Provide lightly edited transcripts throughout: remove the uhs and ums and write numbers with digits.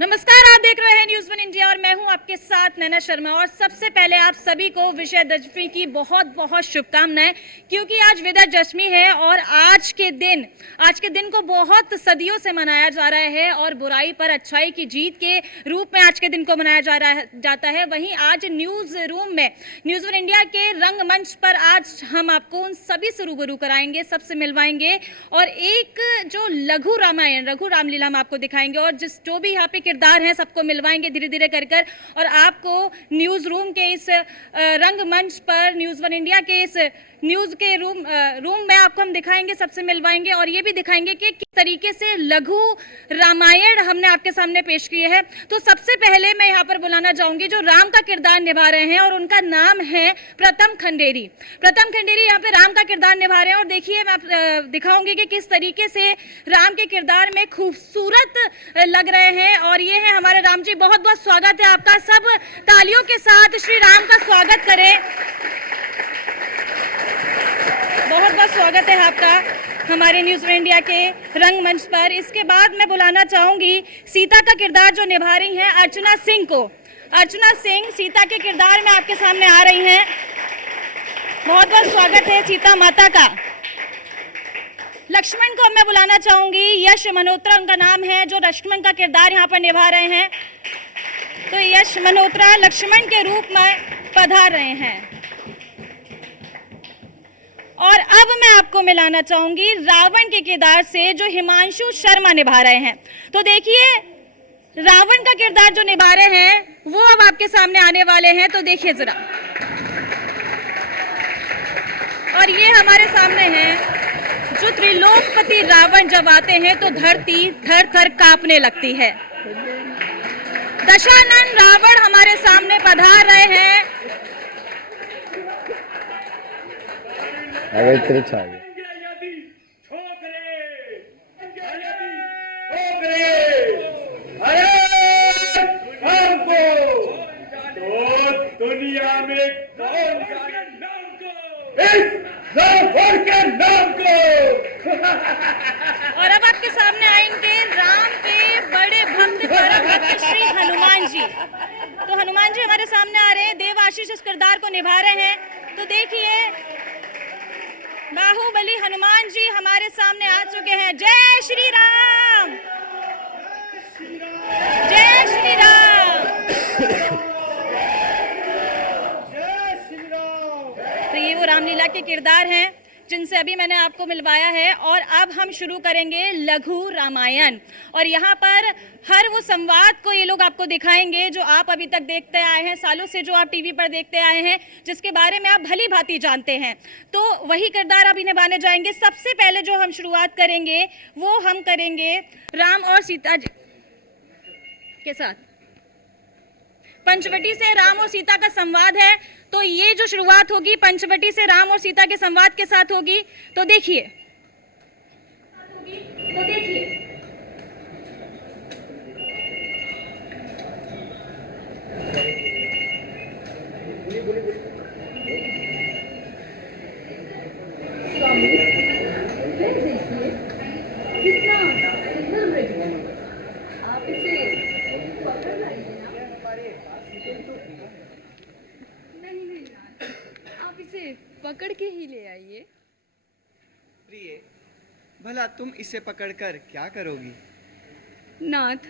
नमस्कार, आप देख रहे हैं न्यूज़ वन इंडिया और मैं हूं आपके साथ नैना शर्मा। और सबसे पहले आप सभी को विजयदशमी की बहुत बहुत शुभकामनाएं, क्योंकि आज विजयदशमी है और आज के दिन को बहुत सदियों से मनाया जा रहा है और बुराई पर अच्छाई की जीत के रूप में आज के दिन को मनाया जाता है। वहीं आज न्यूज़ रूम में न्यूज़ वन इंडिया के रंगमंच पर आज हम आपको उन सभी से रूबरू कराएंगे, सबसे मिलवाएंगे और एक जो लघु रामायण, रघु रामलीला हम आपको दिखाएंगे और जो भी यहाँ पे किरदार हैं सबको मिलवाएंगे धीरे धीरे कर और आपको न्यूज़ रूम के इस रंगमंच पर न्यूज़ वन इंडिया के इस न्यूज़ के रूम में आपको हम दिखाएंगे, सबसे मिलवाएंगे और ये भी दिखाएंगे कि किस तरीके से लघु रामायण हमने आपके सामने पेश किए है। तो सबसे पहले मैं यहाँ पर बुलाना चाहूंगी जो राम का किरदार निभा रहे हैं और उनका नाम है प्रथम खंडेरी। प्रथम खंडेरी यहाँ पे राम का किरदार निभा रहे हैं और देखिए मैं दिखाऊंगी कि किस तरीके से राम के किरदार में खूबसूरत लग रहे हैं। और ये है हमारे राम जी, बहुत बहुत स्वागत है आपका। सब तालियों के साथ श्री राम का स्वागत करें। बहुत बहुत स्वागत है आपका हमारे न्यूज़ वन इंडिया के रंगमंच पर। इसके बाद मैं बुलाना चाहूंगी सीता का किरदार जो निभा रही हैं अर्चना सिंह को। अर्चना सिंह सीता के किरदार में आपके सामने आ रही हैं। बहुत बहुत स्वागत है सीता माता का। लक्ष्मण को मैं बुलाना चाहूंगी, यश मल्होत्रा उनका नाम है जो लक्ष्मण का किरदार यहाँ पर निभा रहे हैं। तो यश मल्होत्रा लक्ष्मण के रूप में पधार रहे हैं। और अब मैं आपको मिलाना चाहूंगी रावण के किरदार से जो हिमांशु शर्मा निभा रहे हैं। तो देखिए रावण का किरदार जो निभा रहे हैं वो अब आपके सामने आने वाले हैं, तो देखिए जरा। और ये हमारे सामने हैं जो त्रिलोकपति रावण जब आते हैं तो धरती थर थर कांपने लगती है। दशानन रावण हमारे सामने पधार रहे हैं। अरे तेरे छागे दुनिया में कौन नाम को इस रावण के नाम को। और अब आपके सामने आएंगे राम के बड़े भक्त परम भक्त श्री हनुमान जी। तो हनुमान जी हमारे सामने आ रहे हैं, देव आशीष इस किरदार को निभा रहे हैं। तो देखिए बाहुबली हनुमान जी हमारे सामने आ चुके हैं। जय श्री राम, जय श्री राम। तो ये वो रामलीला के किरदार हैं जिनसे अभी मैंने आपको मिलवाया है। और अब हम शुरू करेंगे लघु रामायण और यहाँ पर हर वो संवाद को ये लोग आपको दिखाएंगे जो आप अभी तक देखते आए हैं, सालों से जो आप टीवी पर देखते आए हैं, जिसके बारे में आप भली भांति जानते हैं। तो वही किरदार अभी निभाने जाएंगे। सबसे पहले जो हम शुरुआत करेंगे वो हम करेंगे राम और सीता जी के साथ। पंचवटी से राम और सीता का संवाद है, तो ये जो शुरुआत होगी पंचवटी से राम और सीता के संवाद के साथ होगी। तो देखिए कितना सुंदर ब्रिज है। आप इसे पकड़ लाइए ना। नहीं यार, आप इसे पकड़ के ही ले आइए। प्रिय, भला तुम इसे पकड़कर क्या करोगी? नाथ,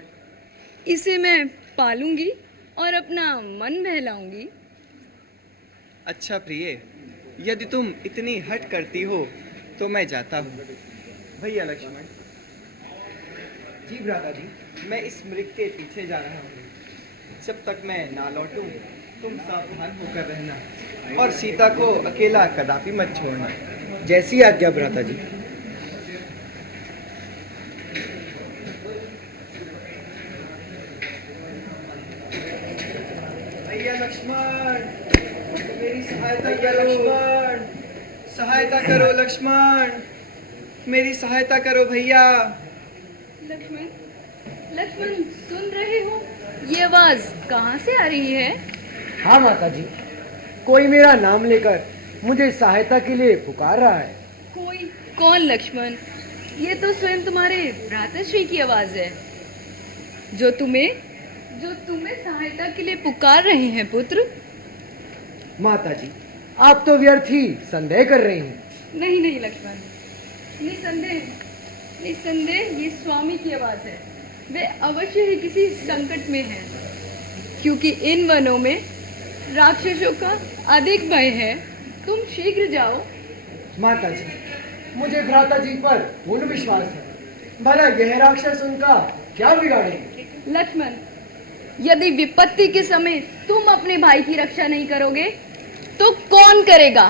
इसे मैं पालूंगी और अपना मन बहलाऊंगी। अच्छा प्रिय, यदि तुम इतनी हट करती हो तो मैं जाता हूँ। भैया लक्ष्मण। जी भ्राता जी, मैं इस मृग के पीछे जा रहा हूँ। जब तक मैं ना लौटूं तुम सावधान होकर रहना और सीता को अकेला कदापि मत छोड़ना। जैसी आज्ञा भ्राता जी। भैया लक्ष्मण, मेरी सहायता करो। लक्ष्मण, सहायता करो लक्ष्मण, मेरी सहायता करो भैया। लक्ष्मण, लक्ष्मण सुन रहे हो? ये आवाज कहाँ से आ रही है? हाँ माता जी, कोई मेरा नाम लेकर मुझे सहायता के लिए पुकार रहा है। कोई? कौन लक्ष्मण? ये तो स्वयं तुम्हारे भ्राताश्री की आवाज है। जो तुम्हें सहायता के लिए पुकार रहे हैं पुत्र। माता जी, आप तो व्यर्थ ही संदेह कर रही हैं। नहीं नहीं लक्ष्मण, निसंदेह ये स्वामी की आवाज है। वे अवश्य ही किसी संकट में हैं, क्योंकि इन वनों में राक्षसों का अधिक भय है। तुम शीघ्र जाओ। माता जी, मुझे भ्राता जी पर पूर्ण विश्वास है। भला यह राक्षस उनका क्या बिगाड़ेंगे? लक्ष्मण, यदि विपत्ति के समय तुम अपने भाई की रक्षा नहीं करोगे तो कौन करेगा?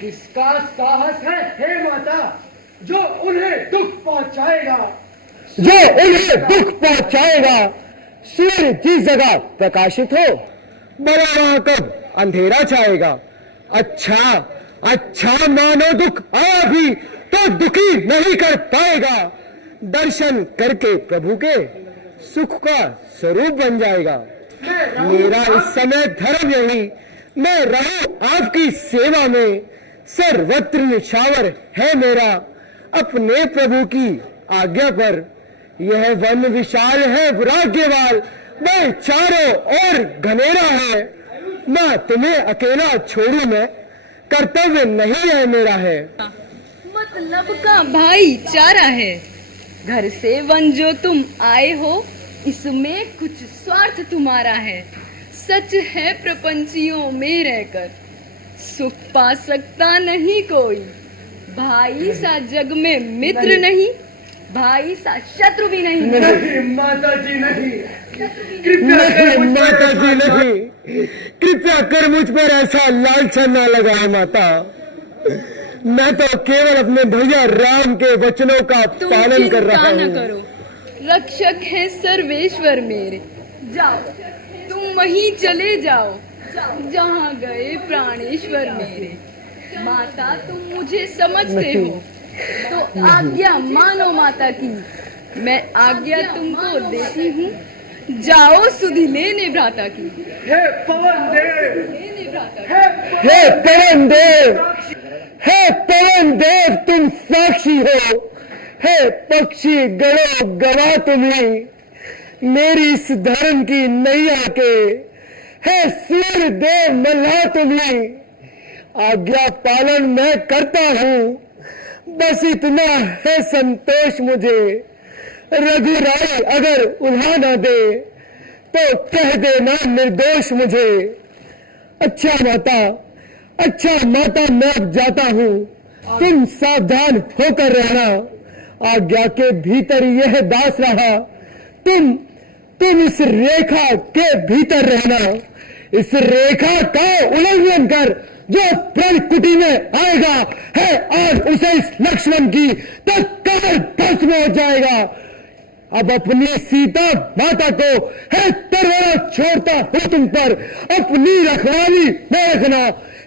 किसका साहस है हे माता, जो उन्हें दुख पहुंचाएगा? सूर्य जिस जगह प्रकाशित हो, बड़ा वहां कब अंधेरा छाएगा। अच्छा मानो दुख आया भी तो दुखी नहीं कर पाएगा। दर्शन करके प्रभु के सुख का स्वरूप बन जाएगा। मेरा इस समय धर्म यही, मैं रहूं आपकी सेवा में। सर्वत्र निछावर है मेरा अपने प्रभु की आज्ञा पर। यह वन विशाल है राज्यवाल, मैं चारों ओर घनेरा है। ना तुम्हें अकेला छोड़ू मैं, कर्तव्य नहीं है मेरा है। मतलब का भाईचारा है। घर से वन जो तुम आए हो, इसमें कुछ स्वार्थ तुम्हारा है। सच है प्रपंचियों में रहकर सुख पा सकता नहीं कोई। भाई सा जग में मित्र नहीं, भाई सा शत्रु भी नहीं। माता जी नहीं, कृपया कर मुझ पर ऐसा लालचन न लगाए माता। मैं तो केवल अपने भैया राम के वचनों का पालन कर रहा हूँ। तुम चिंता न करो, रक्षक है सर्वेश्वर मेरे। जाओ, तुम वहीं चले जाओ जहाँ गए प्राणेश्वर मेरे। माता, तुम मुझे समझते हो तो आज्ञा मानो माता की। मैं आज्ञा तुमको देती हूँ। जाओ सुधि लेने भ्राता की। हे पवन देव, लेने भ्राता की। हे पवन देव तुम साक्षी हो। हे पक्षी गणो गवा तुम्ही मेरी इस धर्म की नैया के। हे सूर्य देव मल्हा तुम्ही, आज्ञा पालन मैं करता हूँ। बस इतना है संतोष मुझे। रघुराई अगर उल्हा न दे तो कह देना निर्दोष मुझे। अच्छा माता मैं अब जाता हूँ, तुम सावधान होकर रहना। आज्ञा के भीतर यह दास रहा, तुम इस रेखा के भीतर रहना। इस रेखा का उल्लंघन कर जो प्रण कुटी में आएगा है आज उसे इस लक्ष्मण की तत्काल भस्म हो जाएगा। अब अपनी सीता माता को है तरवार छोड़ता हूं तुम पर, अपनी रखवाली न रखना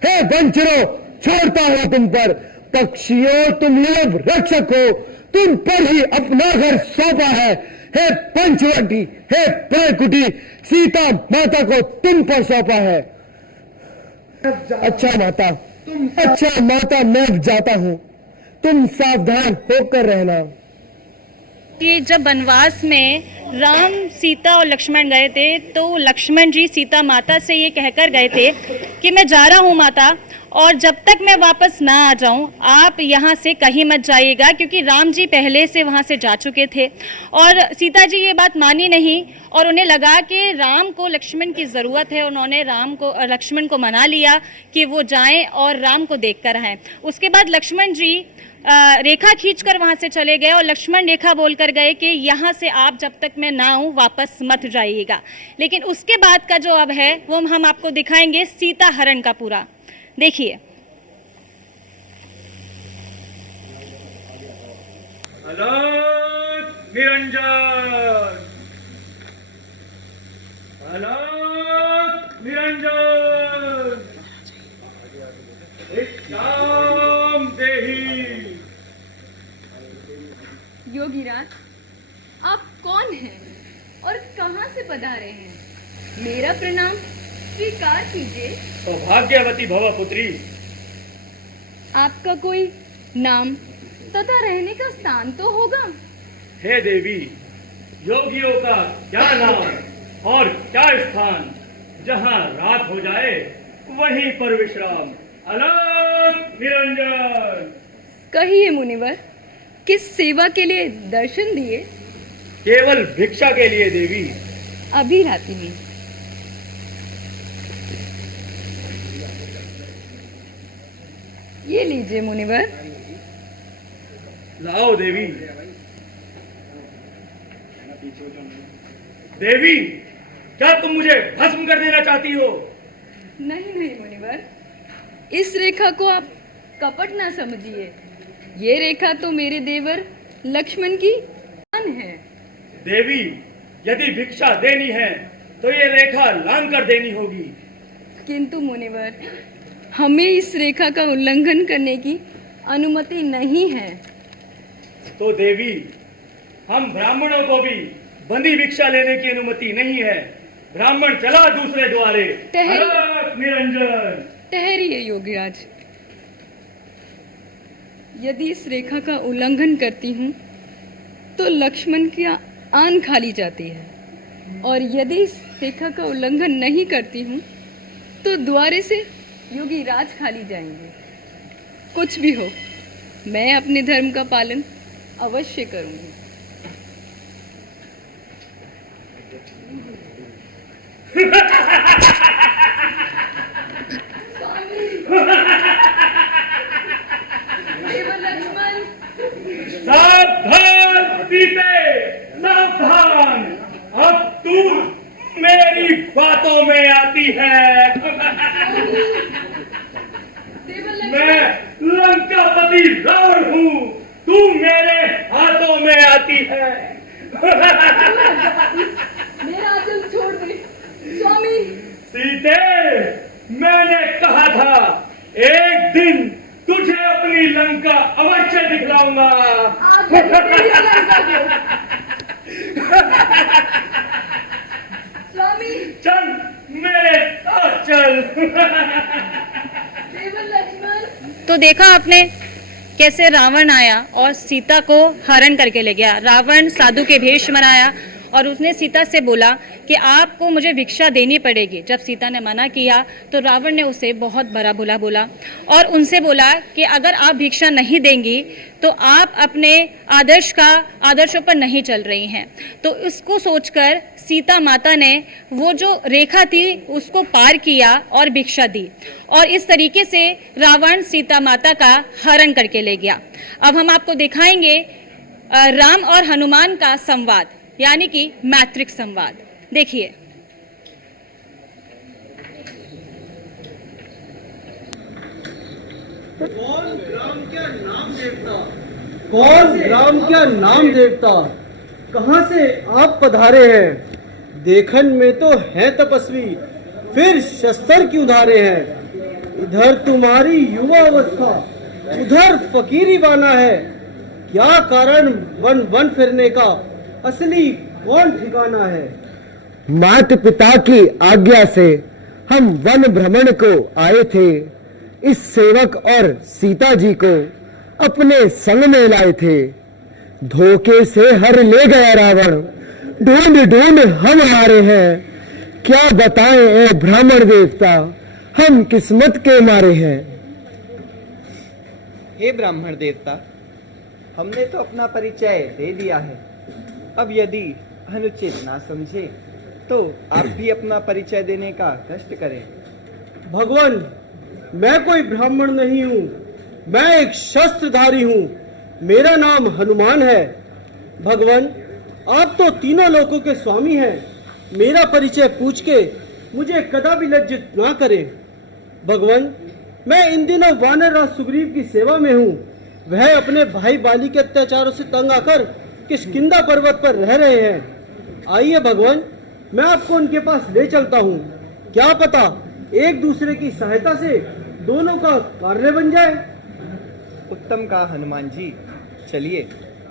है वंचरों, छोड़ता हूं तुम पर। पक्षियों तुम लोग रक्षक हो, तुम पर ही अपना घर सौंपा है पंचवटी, हे प्रणकुटी, सीता माता को तुम पर सौंपा है। अच्छा माता मैं अब जाता हूँ, तुम सावधान होकर रहना। कि जब वनवास में राम, सीता और लक्ष्मण गए थे तो लक्ष्मण जी सीता माता से ये कहकर गए थे कि मैं जा रहा हूँ माता, और जब तक मैं वापस ना आ जाऊं आप यहाँ से कहीं मत जाइएगा, क्योंकि राम जी पहले से वहाँ से जा चुके थे। और सीता जी ये बात मानी नहीं और उन्हें लगा कि राम को लक्ष्मण की ज़रूरत है। उन्होंने लक्ष्मण को मना लिया कि वो जाएं और राम को देख कर आएँ। उसके बाद लक्ष्मण जी रेखा खींचकर वहाँ से चले गए और लक्ष्मण रेखा बोलकर गए कि यहाँ से आप जब तक मैं ना आऊँ वापस मत जाइएगा। लेकिन उसके बाद का जो अब है वो हम आपको दिखाएंगे सीता हरण का पूरा। देखिए, अलर्ट निरंजन, अलर्ट निरंजन, इच्छाम देहि। योगीराज, आप कौन हैं और कहाँ से पधारे हैं? मेरा प्रणाम स्वीकार कीजिए। सौभाग्यवती भव पुत्री। आपका कोई नाम तथा रहने का स्थान तो होगा? हे देवी, योगियों का क्या नाम और क्या स्थान, जहाँ रात हो जाए वहीं पर विश्राम। अलग निरंजन। कहिए मुनिवर, किस सेवा के लिए दर्शन दिए? केवल भिक्षा के लिए देवी। अभी लाती हूँ। ये लीजिए मुनिवर। लाओ देवी। देवी, क्या तुम मुझे भस्म कर देना चाहती हो? नहीं नहीं मुनिवर, इस रेखा को आप कपट ना समझिए। ये रेखा तो मेरे देवर लक्ष्मण की जान है। देवी, यदि भिक्षा देनी है तो ये रेखा लांघ कर देनी होगी। किंतु मुनिवर, हमें इस रेखा का उल्लंघन करने की अनुमति नहीं है। तो देवी, हम ब्राह्मणों को भी बंदी भिक्षा लेने की अनुमति नहीं है। ब्राह्मण चला दूसरे द्वारे। ठहरिए। अलग निरंजन। ठहरिए योगीराज, यदि इस रेखा का उल्लंघन करती हूँ तो लक्ष्मण की आन खाली जाती है, और यदि इस रेखा का उल्लंघन नहीं करती हूँ तो द्वारे से योगीराज खाली जाएंगे। कुछ भी हो, मैं अपने धर्म का पालन अवश्य करूंगी। देवर लक्ष्मण, सावधान सीते, सावधान। अब तू मेरी बातों में आती है। देवर लक्ष्मण, मैं लंकापति रावण हूँ, तू मेरे हाथों में आती है। मेरा आंचल छोड़ दे स्वामी। सीते, मैंने कहा था एक दिन तुझे अपनी लंका अवश्य दिखलाऊंगा। आज तेरी लंका दो। स्वामी, चल मेरे साथ चल। देवर लक्ष्मण। तो देखा आपने कैसे रावण आया और सीता को हरण करके ले गया। रावण साधु के भेष में आया और उसने सीता से बोला कि आपको मुझे भिक्षा देनी पड़ेगी। जब सीता ने मना किया तो रावण ने उसे बहुत बड़ा बुरा बोला और उनसे बोला कि अगर आप भिक्षा नहीं देंगी तो आप अपने आदर्शों पर नहीं चल रही हैं। तो इसको सोचकर सीता माता ने वो जो रेखा थी उसको पार किया और भिक्षा दी, और इस तरीके से रावण सीता माता का हरण करके ले गया। अब हम आपको दिखाएंगे राम और हनुमान का संवाद, यानी कि मैत्रिक संवाद। देखिए। कौन राम क्या नाम देवता, कहाँ से आप पधारे हैं? देखन में तो है तपस्वी, फिर शस्त्र क्यों धारे हैं? इधर तुम्हारी युवा अवस्था, उधर फकीरी बाना है। क्या कारण वन वन फिरने का, असली कौन ठिकाना है? माता पिता की आज्ञा से हम वन भ्रमण को आए थे। इस सेवक और सीता जी को अपने संग में लाए थे। धोखे से हर ले गया रावण, ढूंढ ढूंढ हम हारे हैं। क्या बताएं ए ब्राह्मण देवता, हम किस्मत के मारे हैं। हे ब्राह्मण देवता, हमने तो अपना परिचय दे दिया है। अब यदि अनुचित ना समझे तो आप भी अपना परिचय देने का कष्ट करें। भगवान, मैं कोई ब्राह्मण नहीं हूँ, मैं एक शस्त्रधारी हूँ। मेरा नाम हनुमान है। भगवान, आप तो तीनों लोकों के स्वामी हैं। मेरा परिचय पूछ के मुझे कदापि लज्जित ना करें। भगवान, मैं इन दिनों वानर राज सुग्रीव की सेवा में हूँ। वह अपने भाई बाली के अत्याचारों से तंग आकर किष्किंधा पर्वत पर रह रहे हैं। आइए भगवान, मैं आपको उनके पास ले चलता हूँ। क्या पता एक दूसरे की सहायता से दोनों का कार्य बन जाए। उत्तम का हनुमान जी, चलिए।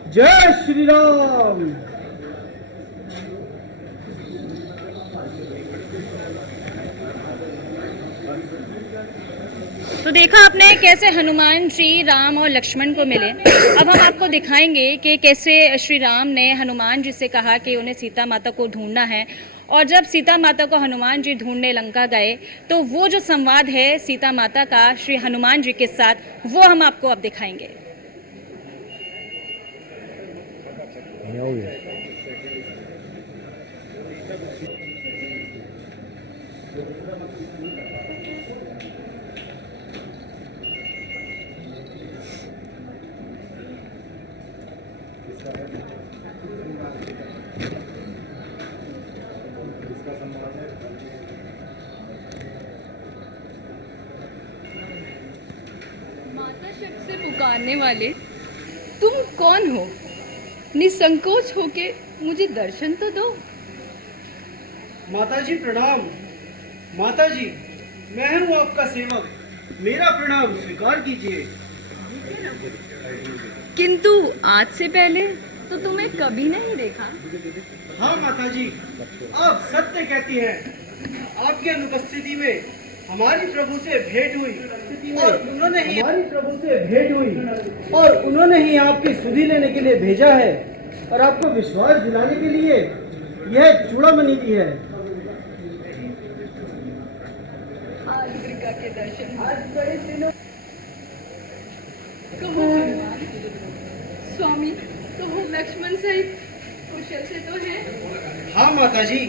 जय श्री राम। तो देखा आपने कैसे हनुमान जी राम और लक्ष्मण को मिले। अब हम आपको दिखाएंगे कि कैसे श्री राम ने हनुमान जी से कहा कि उन्हें सीता माता को ढूंढना है, और जब सीता माता को हनुमान जी ढूंढने लंका गए तो वो जो संवाद है सीता माता का श्री हनुमान जी के साथ, वो हम आपको अब दिखाएंगे। माता शब्द से पुकारने वाले तुम कौन हो? निसंकोच होके मुझे दर्शन तो दो। माताजी प्रणाम। माताजी, मैं हूँ आपका सेवक, मेरा प्रणाम स्वीकार कीजिए। किंतु आज से पहले तो तुम्हें कभी नहीं देखा। हाँ माताजी, आप सत्य कहती हैं। आपकी अनुपस्थिति में हमारी प्रभु से भेंट हुई और उन्होंने ही आपकी सुधि लेने के लिए भेजा है और आपको विश्वास दिलाने के लिए यह चूड़ामणि दी है। आज दुर्गा के दर्शन आज बड़े दिनों। कहो हनुमान, स्वामी, कहो लक्ष्मण सहित कुशल से तो है? हाँ माताजी,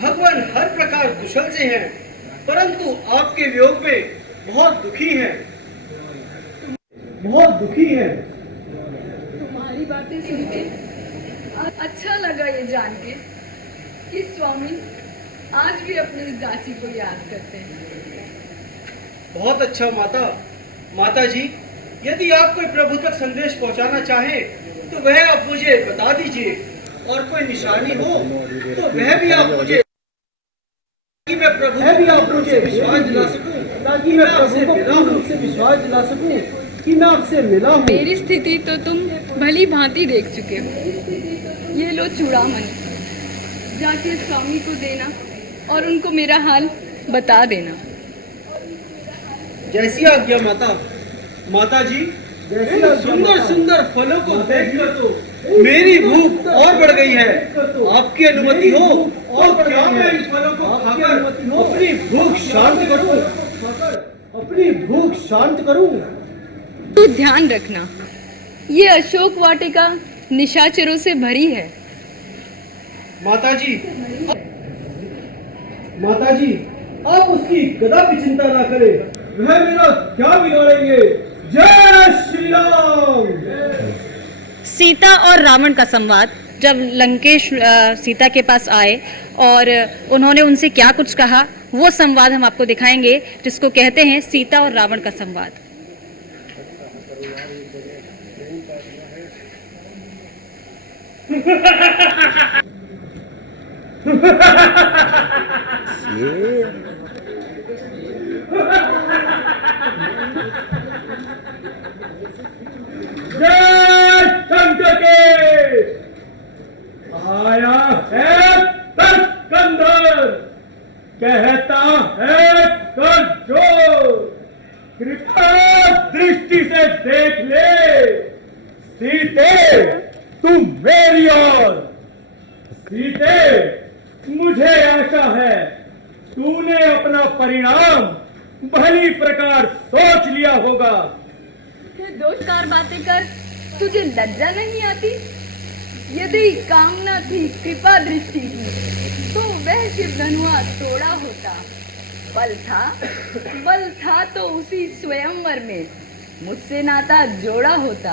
भगवान हर प्रकार कुशल से हैं, परंतु आपके वियोग में बहुत दुखी हैं। तुम्हारी बातें सुन के अच्छा लगा ये जान के कि स्वामी आज भी अपनी इस दासी को याद करते हैं। बहुत अच्छा माता। माताजी, यदि आप कोई प्रभु तक संदेश पहुंचाना चाहें तो वह आप मुझे बता दीजिए, और कोई निशानी हो तो वह भी आप मुझे, ताकि मैं प्रभु से विश्वास दिला सकूं, ताकि मैं आपसे मिला हूं, कि मैं आपसे मिला हूं। मेरी स्थिति तो तुम भली भांति देख चुके हो। ये लो चूड़ामणि, जाके स्वामी को देना और उनको मेरा हाल बता देना। जैसी आज्ञा माता। माताजी, इन सुंदर सुंदर फलों को देखकर तो मेरी भूख और बढ़ गई है। आपकी अनुमति हो और क्या मैं इन फलों को खाकर अपनी भूख शांत करूं। तू ध्यान रखना, ये अशोक वाटिका निशाचरों से भरी है। माताजी, आप उसकी कदापि चिंता ना करें, वह मेरा क्या बिगाड़ेंगे। जय श्री राम। सीता और रावण का संवाद, जब लंकेश सीता के पास आए और उन्होंने उनसे क्या कुछ कहा, वो संवाद हम आपको दिखाएंगे, जिसको कहते हैं सीता और रावण का संवाद। जय शंकर के आया है तस्कंदर, कहता है कर जोर, कृपा दृष्टि से देख ले। सीते तुम मेरी ओर, सीते मुझे आशा है तूने अपना परिणाम भली प्रकार सोच लिया होगा। ये दोषकार बातें कर, तुझे लज्जा नहीं आती? यदि कामना थी कृपा दृष्टि की तो वह शिव धनुआ तोड़ा होता। बल था तो उसी स्वयंवर में मुझसे नाता जोड़ा होता।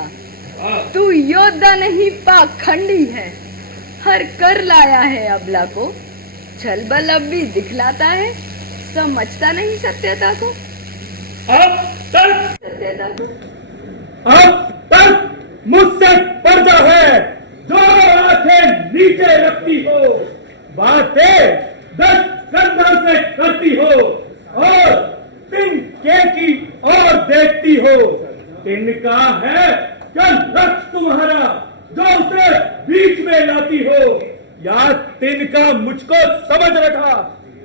तू योद्धा नहीं पाखंडी है, हर कर लाया है अबला को, छल बल अब भी दिखलाता है, समझता नहीं सत्यता को। अब तक मुझसे पर्दा है, जो आंखें नीचे रखती हो, बातें 10 कंधों से करती हो और तिनके की ओर देखती हो। तिनका है क्या लक्ष्य तुम्हारा, जो उसे बीच में लाती हो, या तिनका मुझको समझ रखा,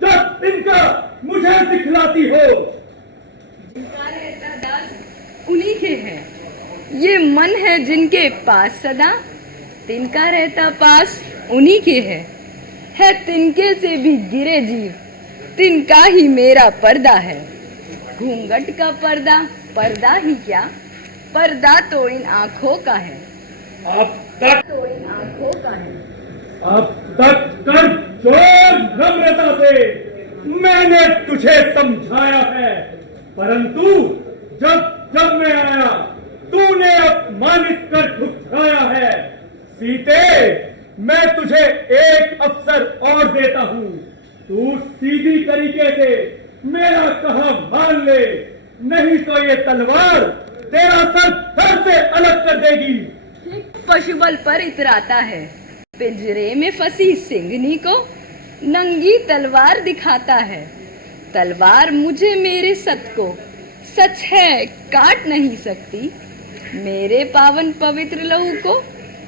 जब तिनका मुझे दिखलाती हो। के है। ये मन है जिनके पास सदा, तिनका रहता पास उन्हीं के है तिनके से भी गिरे जीव, तिनका ही मेरा पर्दा है। घूंघट का पर्दा पर्दा ही क्या, पर्दा तो इन आँखों का है, अब तक तो इन आँखों का है। अब तक कर जोर नम्रता से मैंने तुझे समझाया है, परंतु जब जब मैं आया तूने अपमानित कर ठुकराया है। सीते, मैं तुझे एक अवसर और देता हूँ, तू सीधी तरीके से मेरा कहा मान ले, नहीं तो ये तलवार तेरा सर से अलग कर देगी। पशुबल पर इतराता है, पिंजरे में फंसी सिंघनी को नंगी तलवार दिखाता है। तलवार मुझे मेरे सत को सच है काट नहीं सकती, मेरे पावन पवित्र लहू को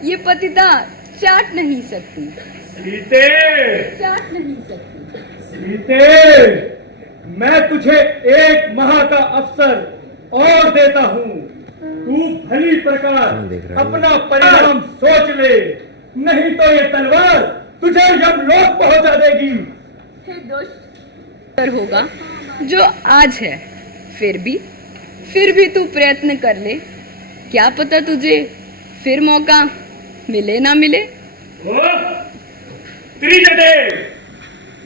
ये पतिता चाट नहीं सकती, सीते, चाट नहीं सकती। सीते, मैं तुझे एक माह का अवसर और देता हूँ, तू भली प्रकार अपना परिणाम सोच ले, नहीं तो ये तलवार तुझे यमलोक पहुंचा देगी। हे दुष्ट होगा जो आज है, फिर भी तू प्रयत्न कर ले, क्या पता तुझे फिर मौका मिले ना मिले। त्रिजटे,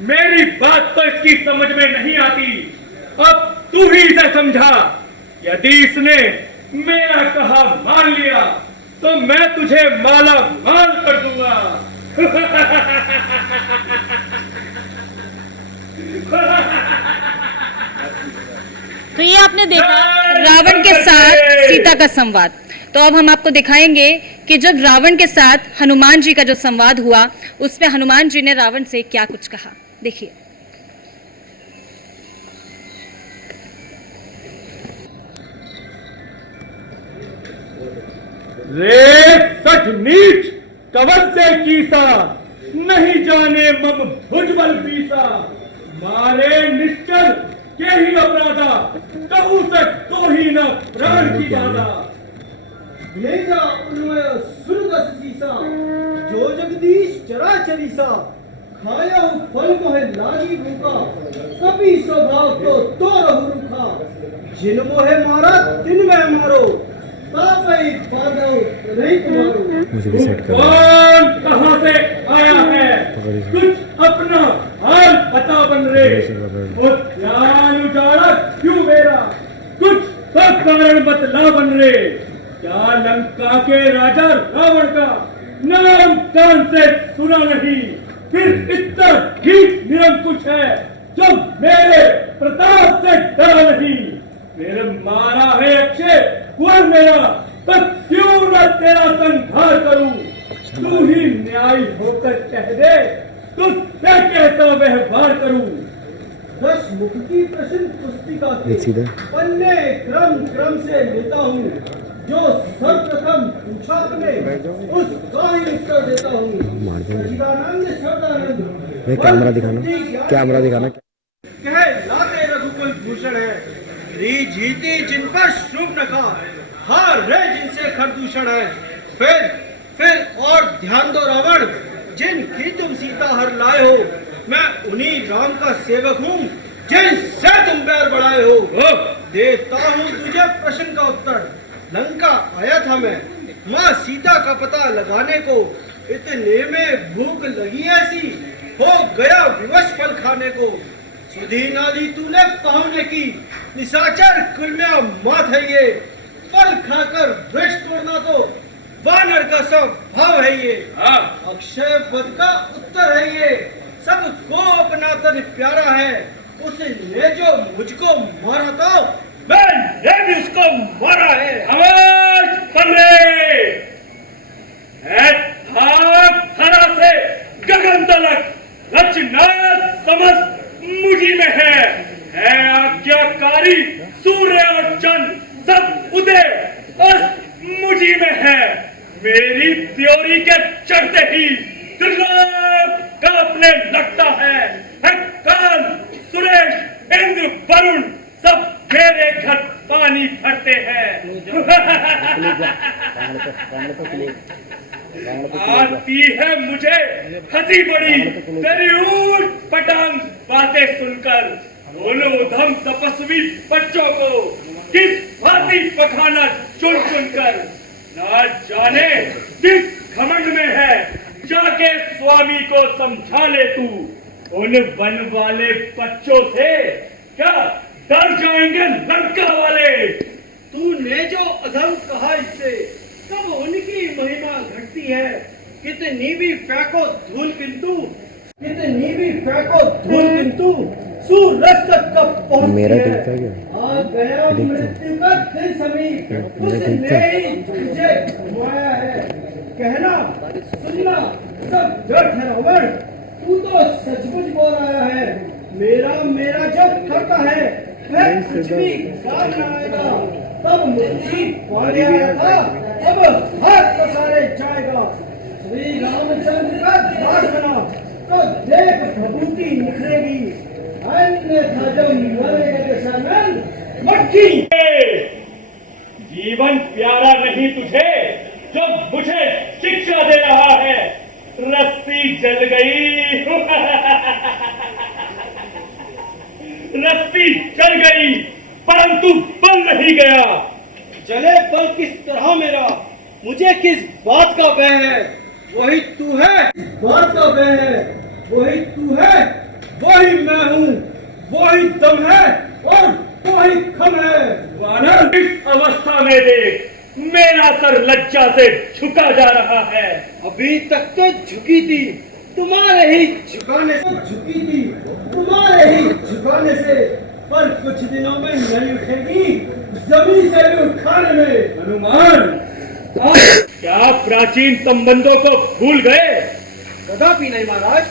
मेरी बात तो इसकी समझ में नहीं आती, अब तू ही इसे समझा। यदि इसने मेरा कहा मान लिया तो मैं तुझे माला माल कर दूंगा। तो ये आपने देखा रावण के साथ सीता का संवाद। तो अब हम आपको दिखाएंगे कि जब रावण के साथ हनुमान जी का जो संवाद हुआ, उसमें हनुमान जी ने रावण से क्या कुछ कहा, देखिए। रे सठ नीच कवन से कीसा, नहीं जाने मम भुजबल पीसा, मारे निश्चल के ही अपराधा, कहू से तो ही न प्राण की बाधा। भेजा उन्मय सुरगस सीसा, जो जगदीश चराचरीसा, खाया फल को है लागी भूखा, कभी स्वभाव को तो रहु रुखा, जिन मोहे मारा दिन में मारो, तापई बाधो नहीं तुम्हारो। कौन कहाँ से आया है, कुछ अपना हाल बता बन रे, वो ज्ञान उजाड़ा क्यों मेरा, कुछ तो कारण बतला बन रे। क्या लंका के राजा रावण का नाम कान से सुना नहीं, फिर इतना ठीक निरंकुश है जो मेरे प्रताप से डरा नहीं। फिर मारा है अक्षय कुंवर मेरा, तब क्यों न तेरा संहार करूं। तू ही न्याय होकर कह दे, तुझसे कैसा व्यवहार करूं। 10 मुख की प्रश्न पुस्तिका के पन्ने क्रम क्रम से लेता हूँ, जो सर्वप्रथम पूछा तुमने उसका ही उत्तर देता हूँ। सच्चिदानंद सदानंद कैमरा दिखाना, कैमरा दिखाना। कह लाते रघुकुल भूषण है, री जीती जिन पर शुभ नखा, हार रे जिनसे खरदूषण है। फिर और ध्यान दो रावण, जिनकी तुम सीता हर लाए हो, मैं उन्हीं राम का सेवक हूँ जिनसे तुम बैर बढ़ाए हो। देता हूँ तुझे प्रश्न का उत्तर। लंका आया था मैं माँ सीता का पता लगाने को, इतने में भूख लगी ऐसी, हो गया विवश फल खाने को। सुधी नाली तूने पाहुने की, निशाचर कुलम्या मात है ये, फल खाकर वृक्ष तोड़ना तो वानर का स्वभाव है ये। अक्षय पद का उत्तर है ये, सबको अपना तन प्यारा है, उसने जो मुझको मारा था मैंने भी उसको मारा है। आवाज बन रे, धरा से गगन तलक रचना समस्त मुझी में है आज्ञाकारी, सूर्य और चंद्र सब उदय अस्त मुझी में है। मेरी त्योरी के चढ़ते ही त्रिलोक कांपने लगता है। काल सुरेश इंद्र वरुण सब मेरे घर पानी भरते हैं। आती है मुझे हंसी बड़ी तेरी ऊट पटांग बातें सुनकर। उन उधम तपस्वी बच्चों को किस भांति पखाना चुन चुनकर। ना जाने किस घमंड में है, जाके स्वामी को समझा ले तू। उन वन वाले बच्चों से क्या डर जाएंगे लंका वाले। तूने जो अधम कहा इससे तब उनकी महिमा घटती है। कितनी भी फेंको धूल किंतु सूरज तक कब पहुंचती मेरा है। ठीक था क्या? आ गया मृत्यु का फिर समीप, उसने ही तुझे घुमाया है। कहना सुनना सब जड़ है रावण, तू तो सचमुच बोल रहा है। मेरा जब करता है वह कुछ भी काम न आएगा। तब मुझे पाले आया था, अब हाथ पसारे जाएगा। श्री रामचंद्र का दास बना तो देख भभूति निखरेगी। अन्यथा जब मरेगा दशानन मक्खी। जीवन प्यारा नहीं तुझे जो मुझे शिक्षा दे रहा है। रस्सी जल गई रस्सी जल गई परंतु बल नहीं गया। जले बल किस तरह मेरा, मुझे किस बात का भय है। वही तू है, बात का भय है। वही तू है, वही मैं हूँ। वही दम है और वही खम है। वानर इस अवस्था में देख, मेरा सर लज्जा से झुका जा रहा है। अभी तक तो झुकी थी, तुम्हारे ही झुकाने से झुकी थी, तुम्हारे ही झुकाने से। पर कुछ दिनों में नहीं उठेगी, जमीन से भी उठाने में। हनुमान, क्या प्राचीन संबंधों को भूल गए? कदापि नहीं महाराज,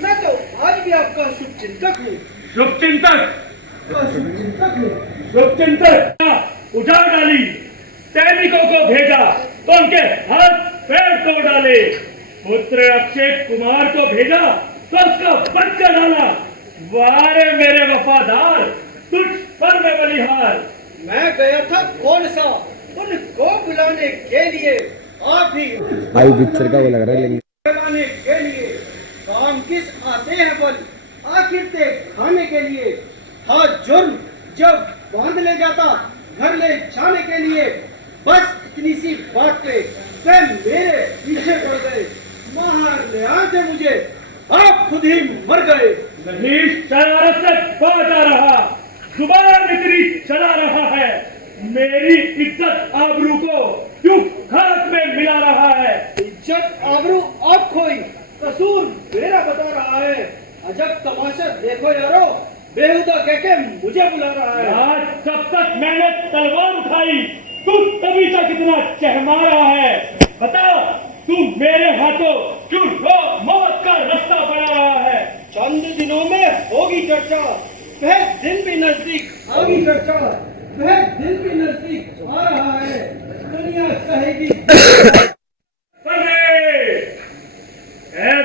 मैं तो आज भी आपका शुभ चिंतक हूँ। शुभ चिंतक, शुभ चिंतक हूँ। शुभ चिंतक उठा डाली। सैनिकों को भेजा तो उनके हाथ पैर तोड़ डाले। पुत्र अक्षय कुमार को भेजा तो उसका बच्चा डाला। वारे मेरे वफादार, तुझ पर में बलिहार। मैं गया था कौन सा उनको बुलाने के लिए, आप भी भाई पिक्चर का वो लग रहा है लेकिन बुलाने के लिए। काम किस आते हैं बल, आखिर ते खाने के लिए। था जुर्म जब बांध ले जाता घर ले जाने के लिए। बस इतनी सी बात पे वे मेरे पीछे पड़ गए। मार ले आते मुझे, आप खुद ही मर गए। नहीं, शरारत से बात आ रहा, जुबान इतनी चला रहा है। मेरी इज्जत आबरू को क्यों खाक में मिला रहा है? इज्जत आबरू आप खोई, कसूर मेरा बता रहा है। अजब तमाशा देखो यारो, बेहुदा कह के मुझे बुला रहा है। आज कब तक मैंने तलवार उठाई, तू तभी तक इतना चहमा रहा है। बताओ, तू मेरे हाथों क्यों मौत का रास्ता बना रहा है? चंद दिनों में होगी चर्चा, वह दिन भी नजदीक आगी चर्चा। वह दिन भी नजदीक आ रहा है, दुनिया कहेगी।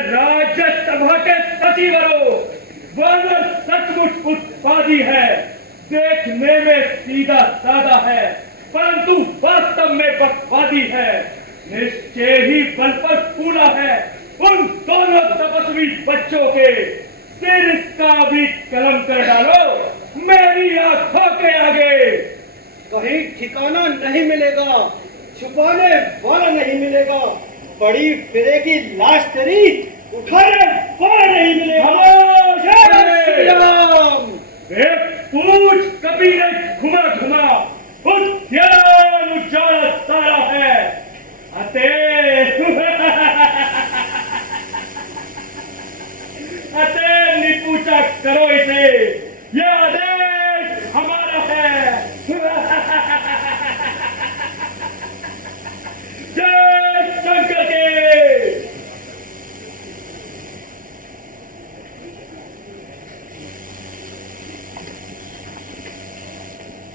राजत सभा के सचिवरों, वानर सचमुच उत्पादी है। देखने में सीधा साधा है परंतु वास्तव में बकवादी है। निश्चय ही बल पर फूला है उन दोनों तपस्वी बच्चों के। सिर इसका भी कलम कर डालो मेरी आंखों के आगे। कहीं ठिकाना नहीं मिलेगा, छुपाने वाला नहीं मिलेगा। बड़ी फिरेगी लाश तेरी, उठाने वाला नहीं मिलेगा। जय श्री राम। पूछ कभी ने घुमा घुमा उद्यान उजाला सारा है। अते अते निपूचा करो इसे, यह देश हमारा है। जय शंकर के।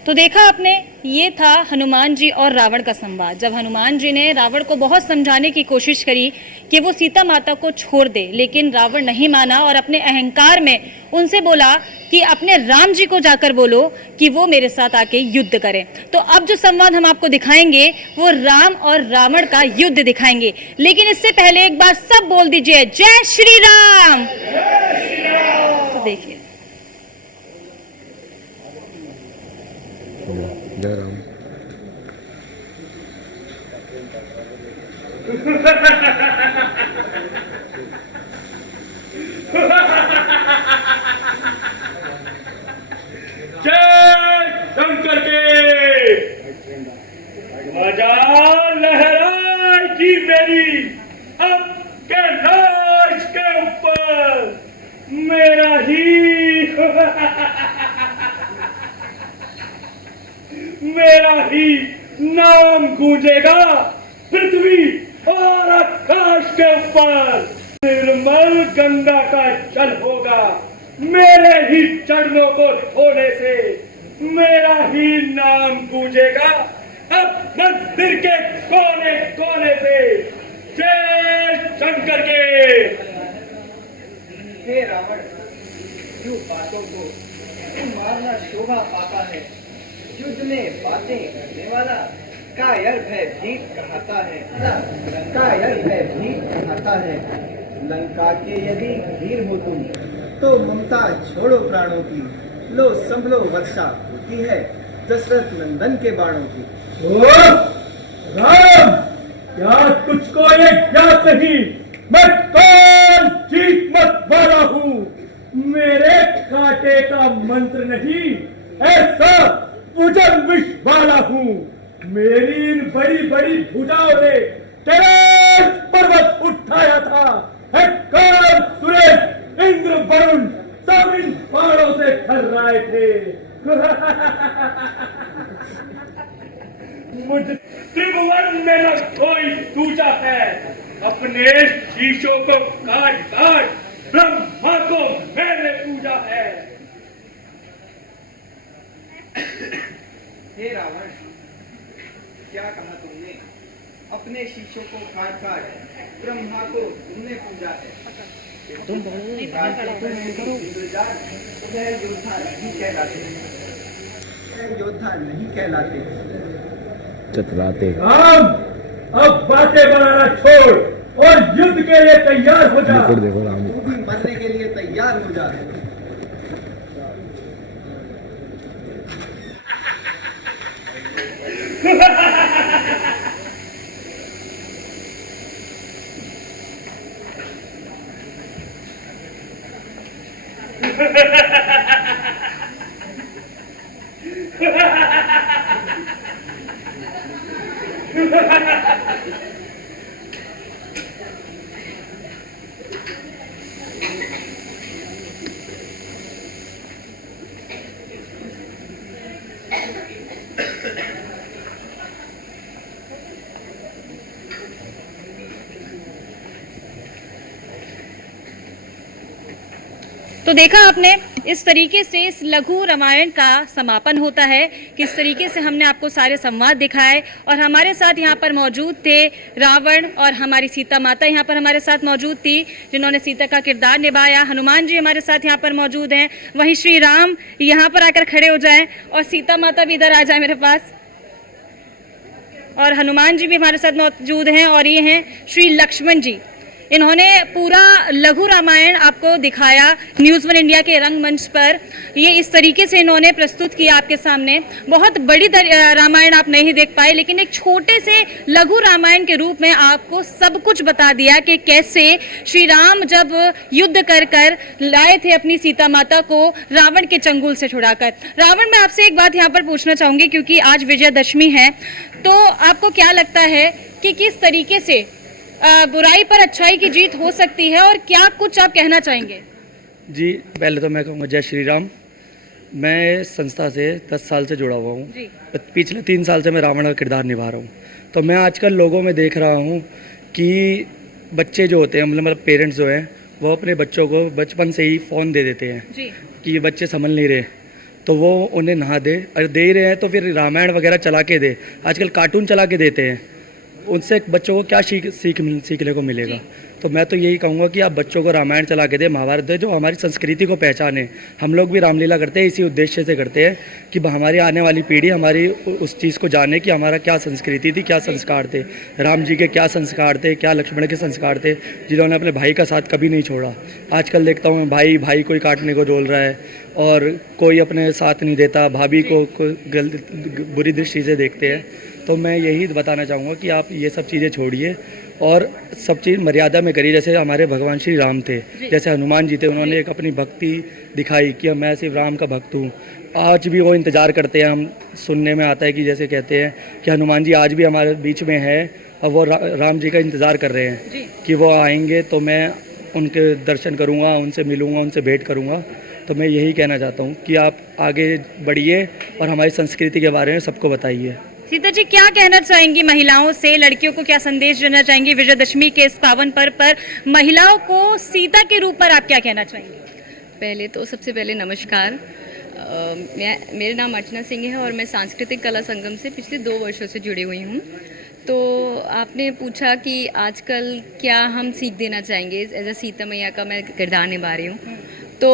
तो तो देखा आपने, ये था हनुमान जी और रावण का संवाद। जब हनुमान जी ने रावण को बहुत समझाने की कोशिश करी कि वो सीता माता को छोड़ दे, लेकिन रावण नहीं माना और अपने अहंकार में उनसे बोला कि अपने राम जी को जाकर बोलो कि वो मेरे साथ आके युद्ध करें। तो अब जो संवाद हम आपको दिखाएंगे वो राम और रावण का युद्ध दिखाएंगे, लेकिन इससे पहले एक बार सब बोल दीजिए जय श्री राम। तो देखिए, जय राम। जय शंकर के ध्वजा लहराएगी मेरी, अब के राज के ऊपर मेरा ही नाम गूंजेगा पृथ्वी और आकाश के ऊपर। निर्मल गंगा का जल होगा मेरे ही चरणों को धोने से, मेरा ही नाम गूंजेगा अब मंदिर के कोने कोने से। जय शंकर के। हे रावण, यूं बातों को मारना शोभा पाता है। युद्ध में बातें करने वाला कायर भयभीत कहता है, कायर भयभीत कहता है। लंका के यदि वीर हो तुम तो ममता छोड़ो प्राणों की, लो संभलो वर्षा होती है दशरथ नंदन के बाणों की। ओ राम, क्या तुझको ये ज्ञात नहीं मैं कौन जीत मत वाला हूँ? मेरे कांटे का मंत्र नहीं, ऐसा पूजन विष वाला हूँ। मेरी इन बड़ी बड़ी भुजाओं ने कैलाश पर्वत उठाया था। हेक्टर, सुरेश, इंद्र, वरुण सब इन बाणों से थर्राए थे। मुझ त्रिभुवन में न कोई दूजा है, अपने शीशों को काट काट ब्रह्मा को मैंने पूजा है। हे रावण, क्या कहा तुमने? अपने शीशों को काट काट ब्रह्मा को तुमने पूजा है। तुम इंद्रजाल योद्धा नहीं कहलाते, योद्धा नहीं कहलाते। चतुराते। राम, अब बातें बनाना छोड़ और युद्ध के लिए तैयार हो जा। देखो राम, तू भी मरने के लिए तैयार हो जा। तो देखा आपने, इस तरीके से इस लघु रामायण का समापन होता है। किस तरीके से हमने आपको सारे संवाद दिखाए और हमारे साथ यहाँ पर मौजूद थे रावण और हमारी सीता माता यहाँ पर हमारे साथ मौजूद थी, जिन्होंने सीता का किरदार निभाया। हनुमान जी हमारे साथ यहाँ पर मौजूद हैं, वहीं श्री राम यहाँ पर आकर खड़े हो जाएं और सीता माता भी इधर आ जाए मेरे पास, और हनुमान जी भी हमारे साथ मौजूद हैं। और ये हैं श्री लक्ष्मण जी, इन्होंने पूरा लघु रामायण आपको दिखाया न्यूज़ वन इंडिया के रंगमंच पर। ये इस तरीके से इन्होंने प्रस्तुत किया आपके सामने। बहुत बड़ी रामायण आप नहीं देख पाए, लेकिन एक छोटे से लघु रामायण के रूप में आपको सब कुछ बता दिया कि कैसे श्री राम जब युद्ध कर कर लाए थे अपनी सीता माता को रावण के चंगुल से छुड़ाकर। रावण, मैं आपसे एक बात यहाँ पर पूछना चाहूँगी, क्योंकि आज विजयदशमी है, तो आपको क्या लगता है कि किस तरीके से बुराई पर अच्छाई की जीत हो सकती है, और क्या कुछ आप कहना चाहेंगे? जी, पहले तो मैं कहूँगा जय श्री राम। मैं संस्था से 10 साल से जुड़ा हुआ हूँ। पिछले 3 साल से मैं रावण का किरदार निभा रहा हूँ। तो मैं आजकल लोगों में देख रहा हूँ कि बच्चे जो होते हैं, मतलब पेरेंट्स जो हैं, वो अपने बच्चों को बचपन से ही फ़ोन दे देते हैं जी। कि ये बच्चे समझ नहीं रहे। तो वो उन्हें नहा दे, और दे ही रहे हैं तो फिर रामायण वगैरह चला के दे। आजकल कार्टून चला के देते हैं, उनसे बच्चों को क्या सीखने को मिलेगा। तो मैं तो यही कहूँगा कि आप बच्चों को रामायण चला के दे, महाभारत दे, जो हमारी संस्कृति को पहचाने। हम लोग भी रामलीला करते हैं इसी उद्देश्य से करते हैं कि हमारी आने वाली पीढ़ी हमारी उस चीज़ को जाने कि हमारा क्या संस्कृति थी, क्या संस्कार थे, राम जी के क्या संस्कार थे, क्या लक्ष्मण के संस्कार थे, जिन्होंने अपने भाई का साथ कभी नहीं छोड़ा। आजकल देखता हूँ भाई कोई काटने को डोल रहा है और कोई अपने साथ नहीं देता, भाभी को बुरी दृष्टि से देखते हैं। तो मैं यही बताना चाहूँगा कि आप ये सब चीज़ें छोड़िए और सब चीज़ मर्यादा में करिए। जैसे हमारे भगवान श्री राम थे, जैसे हनुमान जी थे, उन्होंने एक अपनी भक्ति दिखाई कि मैं सिर्फ राम का भक्त हूँ। आज भी वो इंतज़ार करते हैं, हम सुनने में आता है कि जैसे कहते हैं कि हनुमान जी आज भी हमारे बीच में है और वो राम जी का इंतज़ार कर रहे हैं कि वो आएंगे तो मैं उनके दर्शन करूँगा, उनसे मिलूँगा, उनसे भेंट करूँगा। तो मैं यही कहना चाहता हूँ कि आप आगे बढ़िए और हमारी संस्कृति के बारे में सबको बताइए। सीता जी, क्या कहना चाहेंगी महिलाओं से, लड़कियों को क्या संदेश देना चाहेंगी विजयदशमी के इस पावन पर्व पर? महिलाओं को सीता के रूप पर आप क्या कहना चाहेंगे? पहले तो सबसे पहले नमस्कार। मेरा नाम अर्चना सिंह है और मैं सांस्कृतिक कला संगम से पिछले 2 वर्षों से जुड़ी हुई हूँ। तो आपने पूछा कि आजकल क्या हम सीख देना चाहेंगे, एज अ सीता मैया का मैं किरदार निभा रही हूँ। तो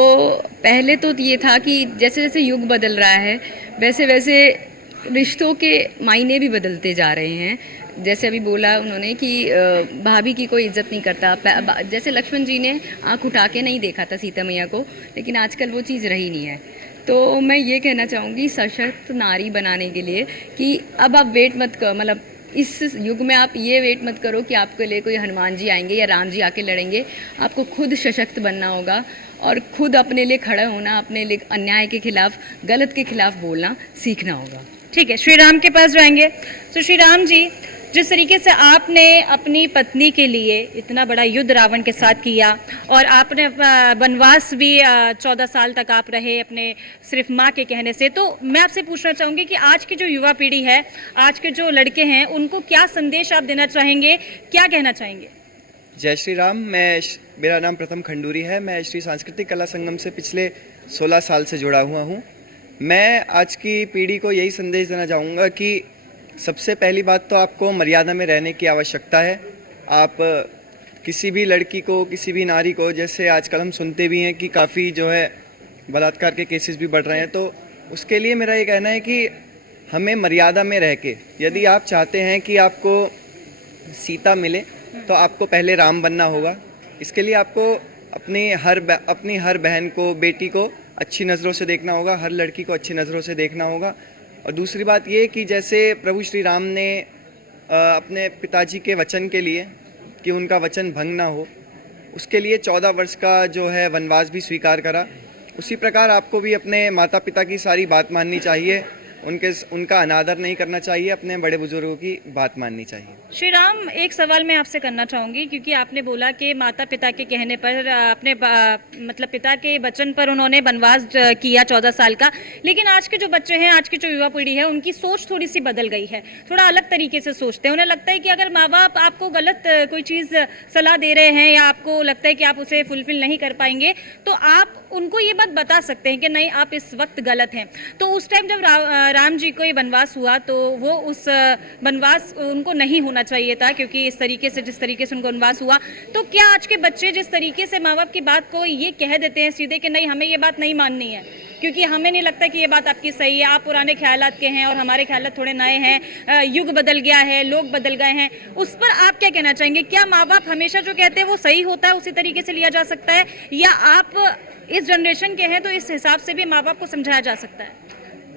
पहले तो ये था कि जैसे जैसे युग बदल रहा है वैसे वैसे रिश्तों के मायने भी बदलते जा रहे हैं। जैसे अभी बोला उन्होंने कि भाभी की कोई इज्जत नहीं करता। जैसे लक्ष्मण जी ने आँख उठा के नहीं देखा था सीता मैया को, लेकिन आजकल वो चीज़ रही नहीं है। तो मैं ये कहना चाहूँगी सशक्त नारी बनाने के लिए कि अब आप वेट मत करो, मतलब इस युग में आप ये वेट मत करो कि आपके लिए कोई हनुमान जी आएंगे या राम जी आके लड़ेंगे। आपको खुद सशक्त बनना होगा और खुद अपने लिए खड़ा होना, अपने लिए अन्याय के खिलाफ, गलत के खिलाफ बोलना सीखना होगा। ठीक है, श्री राम के पास जाएंगे। तो श्री राम जी, जिस तरीके से आपने अपनी पत्नी के लिए इतना बड़ा युद्ध रावण के साथ किया और आपने वनवास भी 14 साल तक आप रहे अपने सिर्फ माँ के कहने से, तो मैं आपसे पूछना चाहूँगी कि आज की जो युवा पीढ़ी है, आज के जो लड़के हैं, उनको क्या संदेश आप देना चाहेंगे, क्या कहना चाहेंगे? जय श्री राम। मेरा नाम प्रथम खंडूरी है। मैं श्री सांस्कृतिक कला संगम से पिछले 16 साल से जुड़ा हुआ हूँ। मैं आज की पीढ़ी को यही संदेश देना चाहूँगा कि सबसे पहली बात तो आपको मर्यादा में रहने की आवश्यकता है। आप किसी भी लड़की को, किसी भी नारी को, जैसे आजकल हम सुनते भी हैं कि काफ़ी जो है बलात्कार के केसेस भी बढ़ रहे हैं, तो उसके लिए मेरा ये कहना है कि हमें मर्यादा में रह के, यदि आप चाहते हैं कि आपको सीता मिले तो आपको पहले राम बनना होगा। इसके लिए आपको अपनी हर बहन को, बेटी को अच्छी नज़रों से देखना होगा, हर लड़की को अच्छी नज़रों से देखना होगा। और दूसरी बात ये कि जैसे प्रभु श्री राम ने अपने पिताजी के वचन के लिए कि उनका वचन भंग ना हो, उसके लिए 14 वर्ष का जो है वनवास भी स्वीकार करा, उसी प्रकार आपको भी अपने माता पिता की सारी बात माननी चाहिए, उनका अनादर नहीं करना चाहिए, अपने बड़े बुजुर्गों की बात माननी चाहिए। श्री राम, एक सवाल मैं आपसे करना चाहूँगी, क्योंकि आपने बोला कि माता पिता के कहने पर, अपने मतलब पिता के वचन पर उन्होंने वनवास किया 14 साल का, लेकिन आज के जो बच्चे हैं, आज की जो युवा पीढ़ी है, उनकी सोच थोड़ी सी बदल गई है, थोड़ा अलग तरीके से सोचते हैं। उन्हें लगता है कि अगर माँ बाप आपको गलत कोई चीज़ सलाह दे रहे हैं या आपको लगता है कि आप उसे फुलफिल नहीं कर पाएंगे, तो आप उनको ये बात बता सकते हैं कि नहीं, आप इस वक्त गलत हैं। तो उस टाइम जब राम जी को ये वनवास हुआ तो वो उस वनवास उनको नहीं होना चाहिए था, क्योंकि इस तरीके से, जिस तरीके से उनको वनवास हुआ, तो क्या आज के बच्चे जिस तरीके से माँ बाप की बात को ये कह देते हैं सीधे कि नहीं, हमें ये बात नहीं माननी है क्योंकि हमें नहीं लगता कि ये बात आपकी सही है, आप पुराने ख्यालात के हैं और हमारे ख्यालात थोड़े नए हैं, युग बदल गया है, लोग बदल गए हैं, उस पर आप क्या कहना चाहेंगे? क्या माँ बाप हमेशा जो कहते हैं वो सही होता है, उसी तरीके से लिया जा सकता है, या आप इस जनरेशन के हैं तो इस हिसाब से भी माँ बाप को समझाया जा सकता है?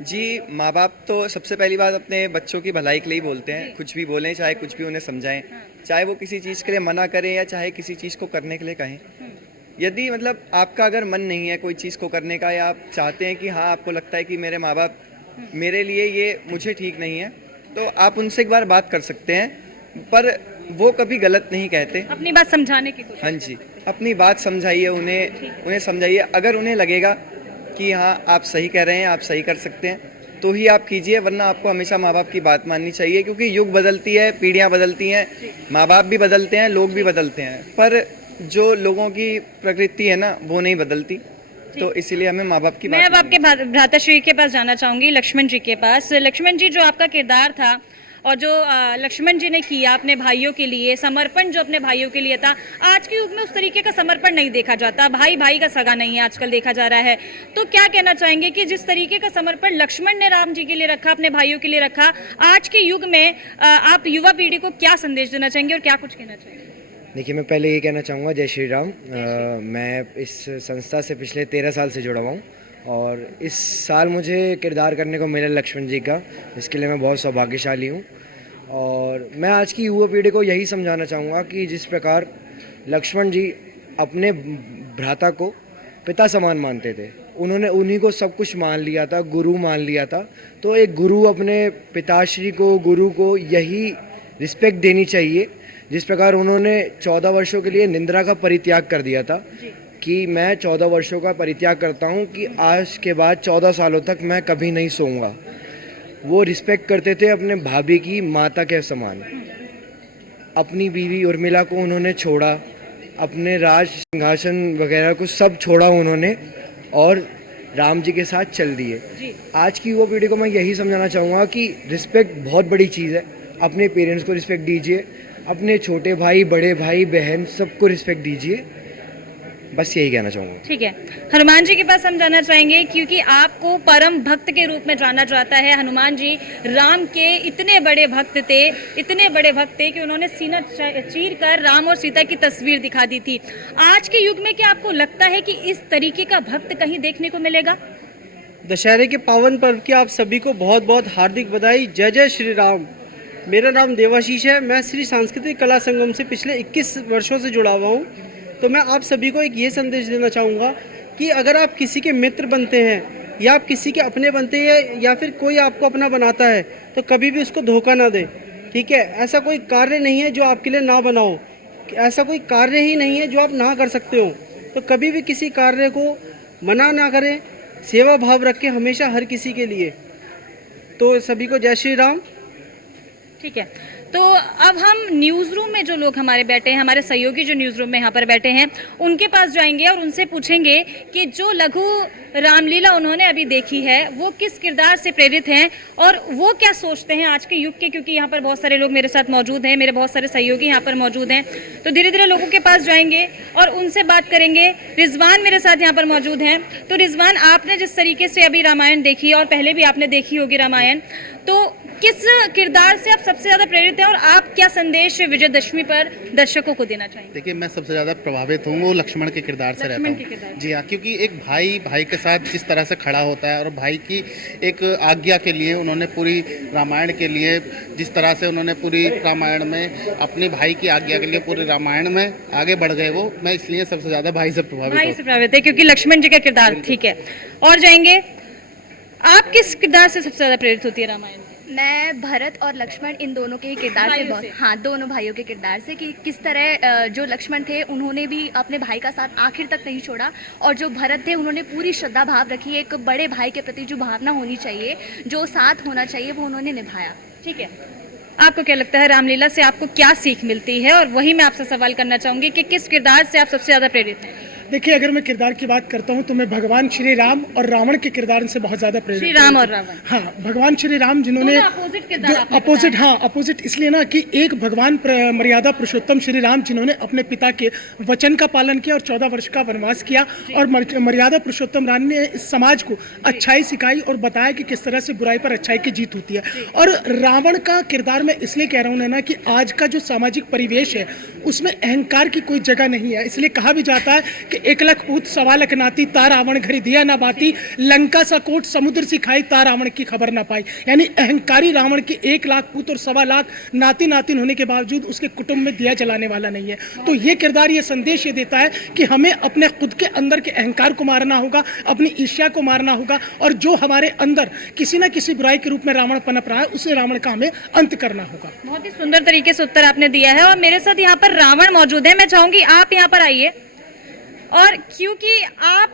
जी, माँ बाप तो सबसे पहली बात अपने बच्चों की भलाई के लिए बोलते हैं। कुछ भी बोलें, चाहे कुछ भी उन्हें समझाएं, चाहे वो किसी चीज़ के लिए मना करें या चाहे किसी चीज़ को करने के लिए कहें। यदि मतलब आपका अगर मन नहीं है कोई चीज़ को करने का, या आप चाहते हैं कि हाँ, आपको लगता है कि मेरे माँ बाप मेरे लिए ये मुझे ठीक नहीं है, तो आप उनसे एक बार बात कर सकते हैं, पर वो कभी गलत नहीं कहते। अपनी बात समझाने की कोशिश। हाँ जी, अपनी बात समझाइए, उन्हें समझाइए। अगर उन्हें लगेगा कि हाँ, आप सही कह रहे हैं, आप सही कर सकते हैं, तो ही आप कीजिए, वरना आपको हमेशा माँ बाप की बात माननी चाहिए, क्योंकि युग बदलती है, पीढ़ियाँ बदलती हैं, माँ बाप भी बदलते हैं, लोग भी बदलते हैं, पर जो लोगों की प्रकृति है ना, वो नहीं बदलती। तो इसीलिए हमें माँ बाप की मैं अब बात आपके भ्राताश्री के पास जाना चाहूंगी, लक्ष्मण जी के पास। लक्ष्मण जी, जो आपका किरदार था और जो लक्ष्मण जी ने किया अपने भाइयों के लिए, समर्पण जो अपने भाइयों के लिए था, आज के युग में उस तरीके का समर्पण नहीं देखा जाता। भाई भाई का सगा नहीं है आजकल देखा जा रहा है। तो क्या कहना चाहेंगे कि जिस तरीके का समर्पण लक्ष्मण ने राम जी के लिए रखा, अपने भाइयों के लिए रखा, आज के युग में आप युवा पीढ़ी को क्या संदेश देना चाहेंगे और क्या कुछ कहना चाहेंगे? देखिए, मैं पहले ये कहना चाहूँगा, जय श्री राम। मैं इस संस्था से पिछले 13 साल से जुड़ा हुआ हूँ और इस साल मुझे किरदार करने को मिला लक्ष्मण जी का, इसके लिए मैं बहुत सौभाग्यशाली हूँ। और मैं आज की युवा पीढ़ी को यही समझाना चाहूँगा कि जिस प्रकार लक्ष्मण जी अपने भ्राता को पिता समान मानते थे, उन्होंने उन्हीं को सब कुछ मान लिया था, गुरु मान लिया था। तो एक गुरु अपने पिताश्री को, गुरु को यही रिस्पेक्ट देनी चाहिए जिस प्रकार उन्होंने 14 वर्षों के लिए निंद्रा का परित्याग कर दिया था कि मैं 14 वर्षों का परित्याग करता हूं कि आज के बाद 14 सालों तक मैं कभी नहीं सोऊंगा। वो रिस्पेक्ट करते थे अपने भाभी की माता के समान। अपनी बीवी उर्मिला को उन्होंने छोड़ा, अपने राज सिंहासन वगैरह को सब छोड़ा उन्होंने और राम जी के साथ चल दिए। आज की युवा पीढ़ी को मैं यही समझाना चाहूँगा कि रिस्पेक्ट बहुत बड़ी चीज़ है। अपने पेरेंट्स को रिस्पेक्ट दीजिए, अपने छोटे भाई, बड़े भाई, बहन सबको रिस्पेक्ट दीजिए। बस यही कहना चाहूँगा। ठीक है, हनुमान जी के पास हम जाना चाहेंगे क्योंकि आपको परम भक्त के रूप में जाना जाता है। हनुमान जी राम के इतने बड़े भक्त थे कि उन्होंने सीना चीर कर राम और सीता की तस्वीर दिखा दी थी। आज के युग में क्या आपको लगता है कि इस तरीके का भक्त कहीं देखने को मिलेगा? दशहरे के पावन पर्व की आप सभी को बहुत बहुत हार्दिक बधाई। जय जय श्री राम। मेरा नाम देवाशीष है। मैं श्री सांस्कृतिक कला संगम से पिछले 21 वर्षों से जुड़ा हुआ हूँ। तो मैं आप सभी को एक ये संदेश देना चाहूँगा कि अगर आप किसी के मित्र बनते हैं या आप किसी के अपने बनते हैं या फिर कोई आपको अपना बनाता है तो कभी भी उसको धोखा ना दें। ठीक है, ऐसा कोई कार्य नहीं है जो आपके लिए ना बना हो, ऐसा कोई कार्य ही नहीं है जो आप ना कर सकते हो। तो कभी भी किसी कार्य को मना ना करें, सेवा भाव रखें हमेशा हर किसी के लिए। तो सभी को जय श्री राम। ठीक है, तो अब हम न्यूज़ रूम में जो लोग हमारे बैठे हैं, हमारे सहयोगी जो न्यूज़ रूम में यहाँ पर बैठे हैं, उनके पास जाएंगे और उनसे पूछेंगे कि जो लघु रामलीला उन्होंने अभी देखी है वो किस किरदार से प्रेरित हैं और वो क्या सोचते हैं आज के युग के। क्योंकि यहाँ पर बहुत सारे लोग मेरे साथ मौजूद हैं, मेरे बहुत सारे सहयोगी यहाँ पर मौजूद हैं। तो धीरे धीरे लोगों के पास जाएंगे और उनसे बात करेंगे। रिजवान मेरे साथ यहाँ पर मौजूद हैं। तो रिजवान, आपने जिस तरीके से अभी रामायण देखी और पहले भी आपने देखी होगी रामायण, तो किस किरदार से आप सबसे ज्यादा प्रेरित हैं और आप क्या संदेश विजयदशमी पर दर्शकों को देना चाहेंगे? देखिए, मैं सबसे ज़्यादा प्रभावित हूँ वो लक्ष्मण के किरदार से रहता हूँ। जी हाँ, क्योंकि एक भाई भाई के साथ जिस तरह से खड़ा होता है और भाई की एक आज्ञा के लिए उन्होंने पूरी रामायण के लिए जिस तरह से उन्होंने पूरी रामायण में अपने भाई की आज्ञा के लिए पूरे रामायण में आगे बढ़ गए, वो मैं इसलिए सबसे ज़्यादा भाई से प्रभावित है क्योंकि लक्ष्मण जी का किरदार। ठीक है, और जाएंगे, आप किस किरदार से सबसे ज्यादा प्रेरित होती है रामायण में? मैं भरत और लक्ष्मण इन दोनों के किरदार से बहुत, हाँ, दोनों भाइयों के किरदार से कि किस तरह जो लक्ष्मण थे उन्होंने भी अपने भाई का साथ आखिर तक नहीं छोड़ा और जो भरत थे उन्होंने पूरी श्रद्धा भाव रखी। एक बड़े भाई के प्रति जो भावना होनी चाहिए, जो साथ होना चाहिए, वो उन्होंने निभाया। ठीक है, आपको क्या लगता है रामलीला से आपको क्या सीख मिलती है? और वही मैं आपसे सवाल करना चाहूंगी कि किस किरदार से आप सबसे ज्यादा प्रेरित हैं? देखिए, अगर मैं किरदार की बात करता हूं तो मैं भगवान श्री राम और रावण के किरदार से बहुत ज्यादा प्रेरित। श्री राम और रावण, हाँ, भगवान श्री राम जिन्होंने अपोजिट इसलिए ना कि एक भगवान मर्यादा पुरुषोत्तम श्री राम जिन्होंने अपने पिता के वचन का पालन किया और 14 वर्ष का वनवास किया और मर्यादा पुरुषोत्तम राम ने इस समाज को अच्छाई सिखाई और बताया कि किस तरह से बुराई पर अच्छाई की जीत होती है। और रावण का किरदार मैं इसलिए कह रहा हूँ ना कि आज का जो सामाजिक परिवेश है उसमें अहंकार की कोई जगह नहीं है। इसलिए कहा भी जाता है कि 1 लाख पूत 1.25 लाख नाती ता रावण घरी दिया ना बाती, लंका सा कोट समुद्र सिखाई ता रावण की खबर ना पाई। यानी अहंकारी रावण की 1 लाख पूत और 1.25 लाख नाती नातिन होने के बावजूद उसके कुटुंब में दिया जलाने वाला नहीं है। तो ये किरदार ये संदेश ये देता है कि हमें अपने खुद के अंदर के अहंकार को मारना होगा, अपनी ईर्ष्या को मारना होगा और जो हमारे अंदर किसी न किसी बुराई के रूप में रावण पनप रहा है उसे रावण का हमें अंत करना होगा। बहुत ही सुंदर तरीके से उत्तर आपने दिया है। और मेरे साथ यहाँ पर रावण मौजूद है। मैं चाहूंगी आप यहाँ पर आइए और क्योंकि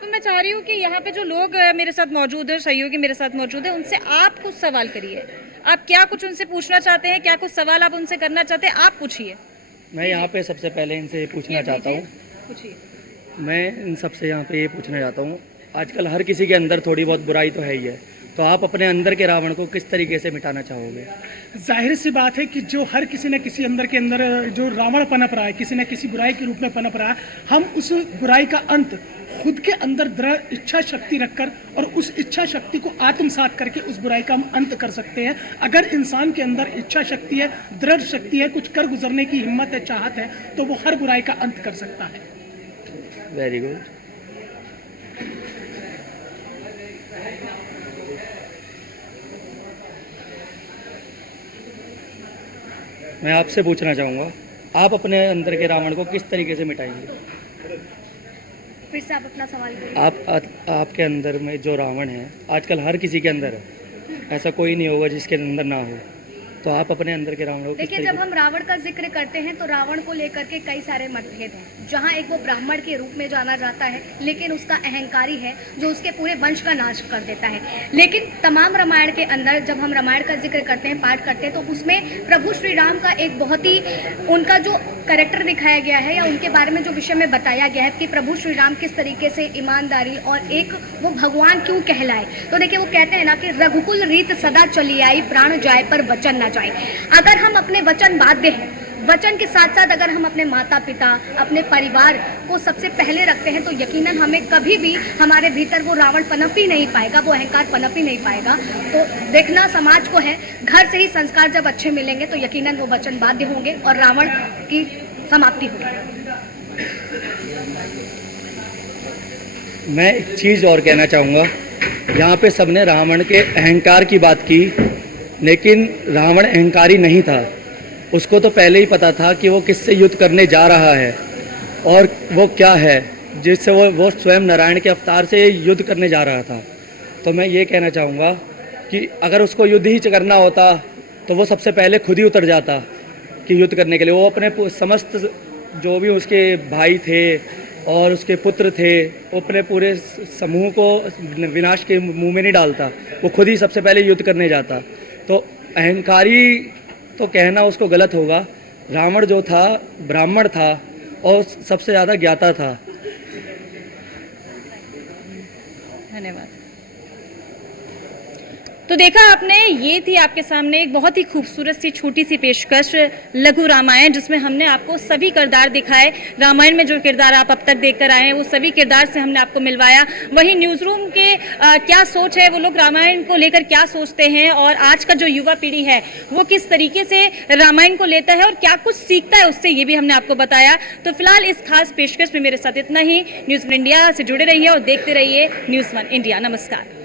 मैं चाह रही हूँ कि यहाँ पे जो लोग मेरे साथ मौजूद है, सहयोगी मेरे साथ मौजूद है, उनसे आप कुछ सवाल करिए। आप क्या कुछ उनसे पूछना चाहते हैं, क्या कुछ सवाल आप उनसे करना चाहते हैं, आप पूछिए। मैं यहाँ पे सबसे पहले इनसे पूछना चाहता हूँ, पूछिए। मैं इन सबसे यहाँ पे ये पूछना चाहता हूँ, आजकल हर किसी के अंदर थोड़ी बहुत बुराई तो है ही है, तो आप अपने अंदर के रावण को किस तरीके से मिटाना चाहोगे? जाहिर सी बात है कि जो हर किसी न किसी अंदर के अंदर जो रावण पनप रहा है, किसी न किसी बुराई के रूप में पनप रहा है, हम उस बुराई का अंत खुद के अंदर दृढ़ इच्छा शक्ति रखकर और उस इच्छा शक्ति को आत्मसात करके उस बुराई का हम अंत कर सकते हैं। अगर इंसान के अंदर इच्छा शक्ति है, दृढ़ शक्ति है, कुछ कर गुजरने की हिम्मत है, चाहत है, तो वो हर बुराई का अंत कर सकता है। Very good. मैं आपसे पूछना चाहूँगा, आप अपने अंदर के रावण को किस तरीके से मिटाएंगे? फिर से आप अपना सवाल करिए। आपके अंदर में जो रावण है, आजकल हर किसी के अंदर है, ऐसा कोई नहीं होगा जिसके अंदर ना हो, तो आप अपने अंदर के रावण को किस देखिए, जब हम रावण का जिक्र करते हैं तो रावण को लेकर के कई सारे मतभेद हैं। जहाँ एक वो ब्राह्मण के रूप में जाना जाता है, लेकिन उसका अहंकारी है जो उसके पूरे वंश का नाश कर देता है। लेकिन तमाम रामायण के अंदर जब हम रामायण का जिक्र करते हैं, पाठ करते हैं, तो उसमें प्रभु श्री राम का एक बहुत ही उनका जो कैरेक्टर दिखाया गया है या उनके बारे में जो विषय में बताया गया है कि प्रभु श्री राम किस तरीके से ईमानदारी और एक वो भगवान क्यों कहलाए। तो देखिए, वो कहते हैं ना कि रघुकुल रीत सदा चली आई, प्राण जाए पर वचन न जाए। अगर हम अपने वचन बाध्य हैं, वचन के साथ साथ अगर हम अपने माता पिता, अपने परिवार को सबसे पहले रखते हैं, तो यकीनन हमें कभी भी हमारे भीतर वो रावण पनप ही नहीं पाएगा, वो अहंकार पनप ही नहीं पाएगा। तो देखना समाज को है, घर से ही संस्कार जब अच्छे मिलेंगे तो यकीनन वो वचन बाध्य होंगे और रावण की समाप्ति होगी। मैं एक चीज़ और कहना चाहूँगा, यहाँ पे सबने रावण के अहंकार की बात की, लेकिन रावण अहंकारी नहीं था। उसको तो पहले ही पता था कि वो किससे युद्ध करने जा रहा है और वो क्या है जिससे वो स्वयं नारायण के अवतार से युद्ध करने जा रहा था। तो मैं ये कहना चाहूँगा कि अगर उसको युद्ध ही करना होता तो वो सबसे पहले खुद ही उतर जाता कि युद्ध करने के लिए। वो अपने समस्त जो भी उसके भाई थे और उसके पुत्र थे, वो अपने पूरे समूह को विनाश के मुंह में नहीं डालता, वो खुद ही सबसे पहले युद्ध करने जाता। तो अहंकारी तो कहना उसको गलत होगा। रावण जो था ब्राह्मण था और सबसे ज़्यादा ज्ञाता था। धन्यवाद। तो देखा आपने, ये थी आपके सामने एक बहुत ही खूबसूरत सी छोटी सी पेशकश लघु रामायण, जिसमें हमने आपको सभी किरदार दिखाए। रामायण में जो किरदार आप अब तक देखकर आए हैं वो सभी किरदार से हमने आपको मिलवाया। वहीं न्यूज़ रूम के क्या सोच है, वो लोग रामायण को लेकर क्या सोचते हैं और आज का जो युवा पीढ़ी है वो किस तरीके से रामायण को लेता है और क्या कुछ सीखता है उससे, ये भी हमने आपको बताया। तो फिलहाल इस खास पेशकश में मेरे साथ इतना ही। न्यूज़ वन इंडिया से जुड़े रहिए और देखते रहिए न्यूज़ वन इंडिया। नमस्कार।